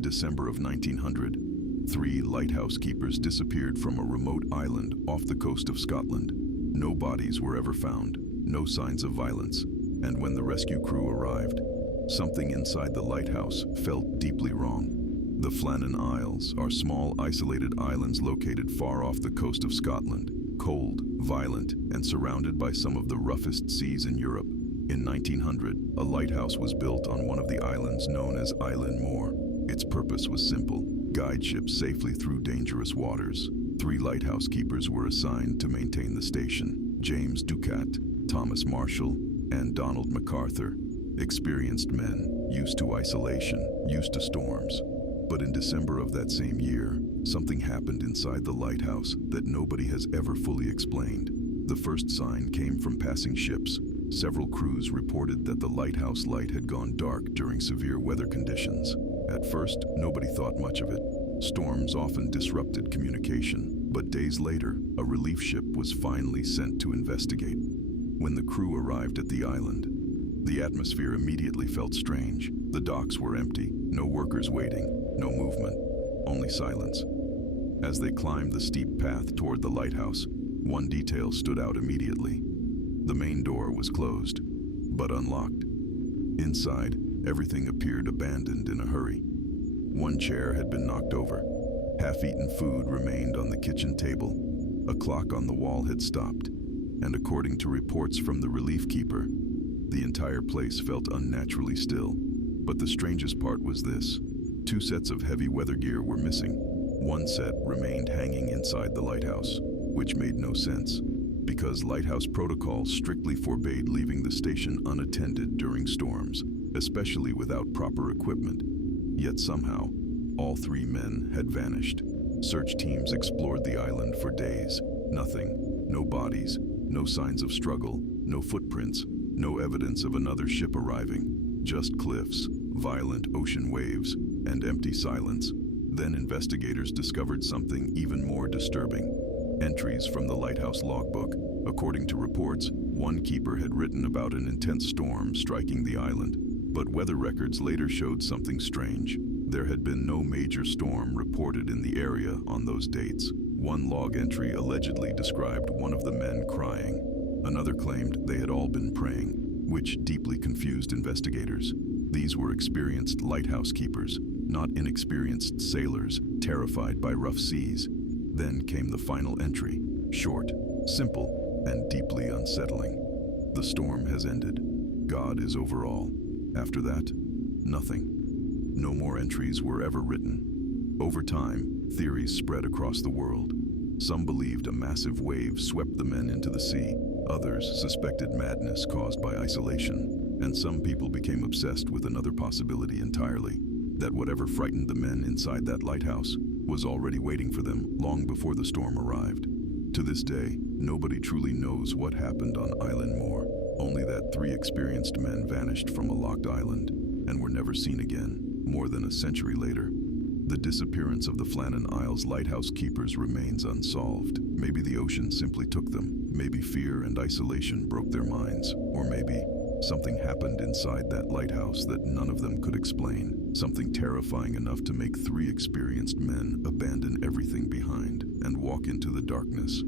In December of 1900, three lighthouse keepers disappeared from a remote island off the coast of Scotland. No bodies were ever found, no signs of violence, and when the rescue crew arrived, something inside the lighthouse felt deeply wrong. The Flannan Isles are small, isolated islands located far off the coast of Scotland, cold, violent, and surrounded by some of the roughest seas in Europe. In 1900, a lighthouse was built on one of the islands known as Island Moor. Its purpose was simple: guide ships safely through dangerous waters. Three lighthouse keepers were assigned to maintain the station: James Ducat, Thomas Marshall, and Donald MacArthur. Experienced men, used to isolation, used to storms. But in December of that same year, something happened inside the lighthouse that nobody has ever fully explained. The first sign came from passing ships. Several crews reported that the lighthouse light had gone dark during severe weather conditions. At first, nobody thought much of it. Storms often disrupted communication, but days later, a relief ship was finally sent to investigate. When the crew arrived at the island, the atmosphere immediately felt strange. The docks were empty, no workers waiting, no movement, only silence. As they climbed the steep path toward the lighthouse, one detail stood out immediately. The main door was closed, but unlocked. Inside, everything appeared abandoned in a hurry. One chair had been knocked over. Half-eaten food remained on the kitchen table. A clock on the wall had stopped, and according to reports from the relief keeper, the entire place felt unnaturally still. But the strangest part was this: two sets of heavy weather gear were missing. One set remained hanging inside the lighthouse, which made no sense, because lighthouse protocol strictly forbade leaving the station unattended during storms, especially without proper equipment. Yet somehow, all three men had vanished. Search teams explored the island for days. Nothing. No bodies, no signs of struggle, no footprints, no evidence of another ship arriving. Just cliffs, violent ocean waves, and empty silence. Then investigators discovered something even more disturbing: entries from the lighthouse logbook. According to reports, one keeper had written about an intense storm striking the island, but weather records later showed something strange. There had been no major storm reported in the area on those dates. One log entry allegedly described one of the men crying. Another claimed they had all been praying, which deeply confused investigators. These were experienced lighthouse keepers, not inexperienced sailors terrified by rough seas. Then came the final entry: short, simple, and deeply unsettling. The storm has ended. God is over all. After that, nothing. No more entries were ever written. Over time, theories spread across the world. Some believed a massive wave swept the men into the sea. Others suspected madness caused by isolation. And some people became obsessed with another possibility entirely: that whatever frightened the men inside that lighthouse was already waiting for them long before the storm arrived. To this day, nobody truly knows what happened on Island Moor, only that three experienced men vanished from a locked island and were never seen again. More than a century later, the disappearance of the Flannan Isles lighthouse keepers remains unsolved. Maybe the ocean simply took them, maybe fear and isolation broke their minds, or maybe something happened inside that lighthouse that none of them could explain, something terrifying enough to make three experienced men abandon everything behind and walk into the darkness.